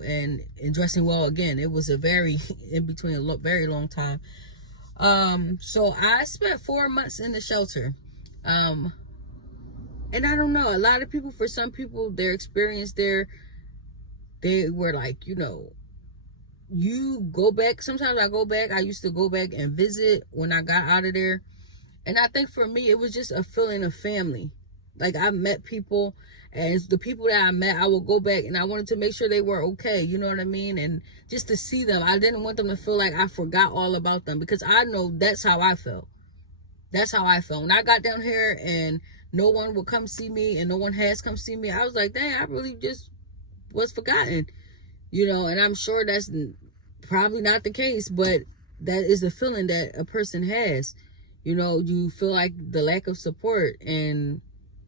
well and dressing well again. It was a very, in between a very long time. So I spent 4 months in the shelter. And I don't know, a lot of people, for some people, their experience there, they were like, you know, you go back. Sometimes I go back. I used to go back and visit when I got out of there. And I think for me, it was just a feeling of family. Like, I met people, and the people that I met, I would go back and I wanted to make sure they were okay. You know what I mean? And just to see them, I didn't want them to feel like I forgot all about them, because I know that's how I felt. That's how I felt. When I got down here and no one would come see me and no one has come see me, I was like, dang, I really just was forgotten. You know, and I'm sure that's probably not the case, but that is the feeling that a person has. You know, you feel like the lack of support. And,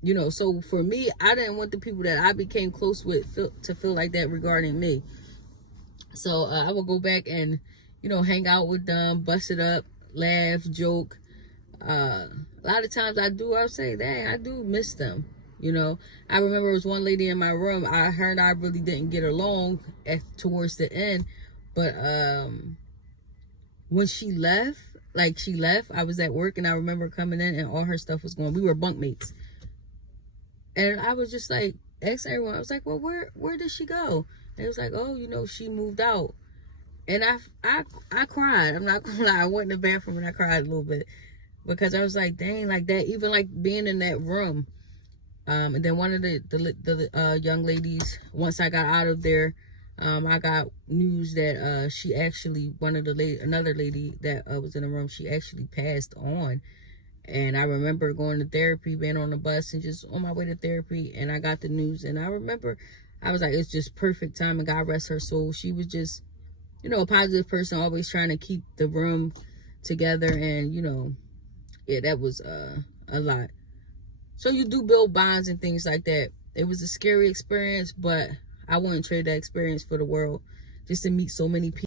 you know, so for me, I didn't want the people that I became close with to feel like that regarding me. So I would go back and, you know, hang out with them, bust it up, laugh, joke. A lot of times I would say, dang, I do miss them. You know, I remember there was one lady in my room. I heard I really didn't get along towards the end. But when she left, I was at work and I remember coming in and all her stuff was gone. We were bunkmates. And I was just like, asking everyone, I was like, well, where did she go? And it was like, oh, you know, she moved out. And I cried. I'm not gonna lie. I went in the bathroom and I cried a little bit, because I was like, dang, like that, even like being in that room. And then one of the young ladies, once I got out of there, I got news that she actually, another lady that was in the room, she actually passed on. And I remember going to therapy, being on the bus and just on my way to therapy, and I got the news. And I remember I was like, it's just perfect time, and God rest her soul. She was just, you know, a positive person, always trying to keep the room together. And, you know, yeah, that was a lot. So you do build bonds and things like that. It was a scary experience, but I wouldn't trade that experience for the world, just to meet so many people.